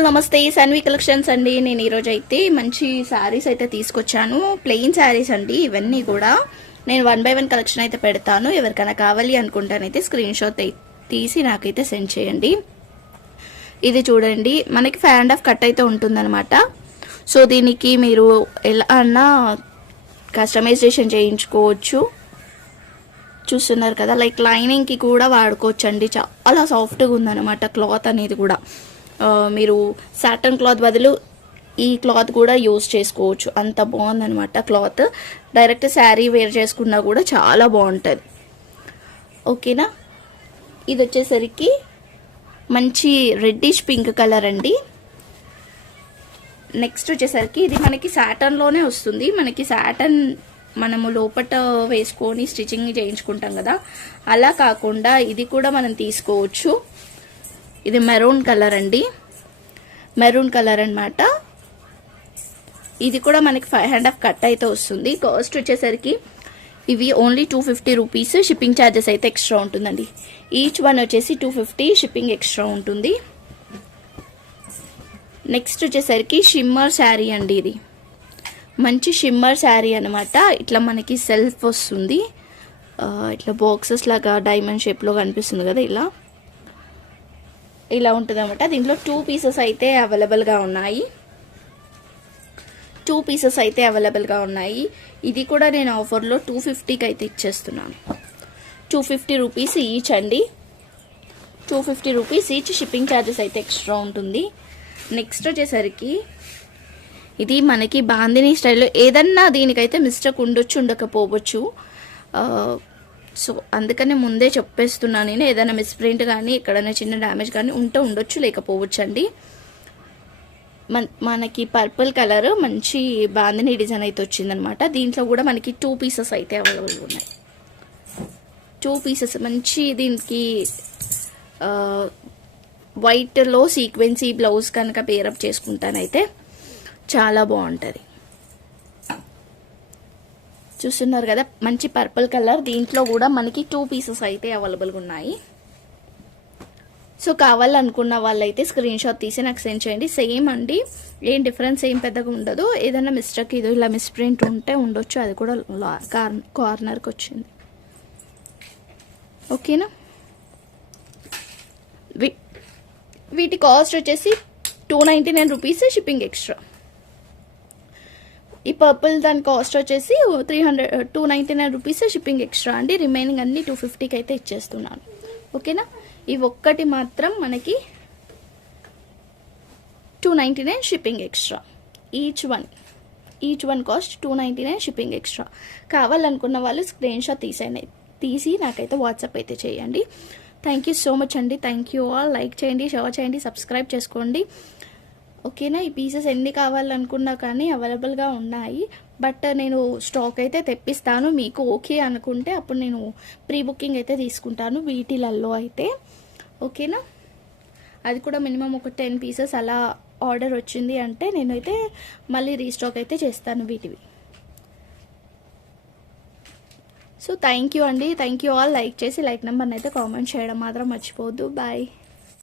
నమస్తే సన్వి కలెక్షన్స్ అండి. నేను ఈరోజు అయితే మంచి శారీస్ అయితే తీసుకొచ్చాను. ప్లెయిన్ శారీస్ అండి ఇవన్నీ కూడా. నేను 1 by 1 కలెక్షన్ అయితే పెడతాను. ఎవరికైనా కావాలి అనుకుంటానైతే స్క్రీన్ షాట్ తీసి నాకైతే సెండ్ చేయండి. ఇది చూడండి, మనకి 5.5 కట్ అయితే ఉంటుందన్నమాట. సో దీనికి మీరు ఎలా అన్నా కస్టమైజేషన్ చేయించుకోవచ్చు. చూస్తున్నారు కదా, లైక్ లైనింగ్కి కూడా వాడుకోవచ్చు అండి. చాలా సాఫ్ట్గా ఉందన్నమాట క్లాత్ అనేది కూడా. మీరు సాటన్ క్లాత్ బదులు ఈ క్లాత్ కూడా యూజ్ చేసుకోవచ్చు. అంత బాగుందనమాట క్లాత్. డైరెక్ట్ శారీ వేర్ చేసుకున్నా కూడా చాలా బాగుంటుంది. ఓకేనా, ఇది వచ్చేసరికి మంచి రెడ్డిష్ పింక్ కలర్ అండి. నెక్స్ట్ వచ్చేసరికి ఇది మనకి సాటన్లోనే వస్తుంది. మనకి సాటన్ మనము లోపట వేసుకొని స్టిచ్చింగ్ చేయించుకుంటాం కదా, అలా కాకుండా ఇది కూడా మనం తీసుకోవచ్చు. ఇది మెరూన్ కలర్ అండి, మెరూన్ కలర్ అనమాట. ఇది కూడా మనకి 5.5 కట్ అయితే వస్తుంది. కాస్ట్ వచ్చేసరికి ఇవి ఓన్లీ 250 రూపీస్. షిప్పింగ్ ఛార్జెస్ అయితే ఎక్స్ట్రా ఉంటుందండి. ఈచ్ వన్ వచ్చేసి 250 షిప్పింగ్ ఎక్స్ట్రా ఉంటుంది. నెక్స్ట్ వచ్చేసరికి షిమ్మర్ శారీ అండి. ఇది మంచి షిమ్మర్ శారీ అనమాట. ఇట్లా మనకి సెల్ఫ్ వస్తుంది, ఇట్లా బాక్సెస్ లాగా డైమండ్ షేప్లో కనిపిస్తుంది కదా, ఇలా ఉంటుంది అనమాట. దీంట్లో 2 పీసెస్ అయితే అవైలబుల్గా ఉన్నాయి. 2 పీసెస్ అయితే అవైలబుల్గా ఉన్నాయి. ఇది కూడా నేను ఆఫర్లో 250కి అయితే ఇచ్చేస్తున్నాను. 250 రూపీస్ ఈచ్ అండి. 250 రూపీస్ ఈచ్. షిప్పింగ్ ఛార్జెస్ అయితే ఎక్స్ట్రా ఉంటుంది. నెక్స్ట్ వచ్చేసరికి ఇది మనకి బాందిని స్టైల్లో. ఏదన్నా దీనికైతే మిస్టేక్ ఉండొచ్చు, ఉండకపోవచ్చు. సో అందుకనే ముందే చెప్పేస్తున్నాను నేను. ఏదైనా మిస్ప్రింట్ కానీ ఎక్కడైనా చిన్న డ్యామేజ్ కానీ ఉండొచ్చు, లేకపోవచ్చు అండి. మనకి పర్పుల్ కలర్ మంచి బాందిని డిజైన్ అయితే వచ్చిందనమాట. దీంట్లో కూడా మనకి 2 పీసెస్ అయితే అవైలబుల్ ఉన్నాయి. 2 పీసెస్ మంచి. దీనికి వైట్లో సీక్వెన్సీ బ్లౌజ్ కనుక పేరప్ చేసుకుంటానైతే చాలా బాగుంటుంది. చూస్తున్నారు కదా, మంచి పర్పుల్ కలర్. దీంట్లో కూడా మనకి 2 పీసెస్ అయితే అవైలబుల్గా ఉన్నాయి. సో కావాలనుకున్న వాళ్ళైతే స్క్రీన్ షాట్ తీసి నాకు సెండ్ చేయండి. సేమ్ అండి, ఏం డిఫరెన్స్ ఏం పెద్దగా ఉండదు. ఏదైనా మిస్టేక్ ఇది ఇలా మిస్ప్రింట్ ఉంటే ఉండొచ్చు. అది కూడా కార్నర్కి వచ్చింది. ఓకేనా, వీటి కాస్ట్ వచ్చేసి 299 రూపీస్ షిప్పింగ్ ఎక్స్ట్రా. ఈ పర్పుల్ దాని కాస్ట్ వచ్చేసి 299 రూపీస్ షిప్పింగ్ ఎక్స్ట్రా అండి. రిమైనింగ్ అన్ని 250కి అయితే ఇచ్చేస్తున్నాను. ఓకేనా, ఇవి ఒక్కటి మాత్రం మనకి 299 shipping extra. Each one cost 299 shipping extra. కావాలనుకున్న వాళ్ళు స్క్రీన్ షాట్ తీసి నాకైతే వాట్సాప్ అయితే చేయండి. థ్యాంక్ యూ సో మచ్ అండి. Thank you all. లైక్ చేయండి, షేర్ చేయండి, సబ్స్క్రైబ్ చేసుకోండి. ఓకేనా, ఈ పీసెస్ ఎన్ని కావాలనుకున్నా కానీ అవైలబుల్గా ఉన్నాయి. బట్ నేను స్టాక్ అయితే తెప్పిస్తాను. మీకు ఓకే అనుకుంటే అప్పుడు నేను ప్రీ బుకింగ్ అయితే తీసుకుంటాను వీటిలలో అయితే. ఓకేనా, అది కూడా మినిమం ఒక 10 పీసెస్ అలా ఆర్డర్ వచ్చింది అంటే నేనైతే మళ్ళీ రీస్టాక్ అయితే చేస్తాను వీటివి. సో థ్యాంక్ యూ అండి. Thank you all. లైక్ చేసి లైక్ నెంబర్ని అయితే కామెంట్ చేయడం మాత్రం మర్చిపోవద్దు. బాయ్.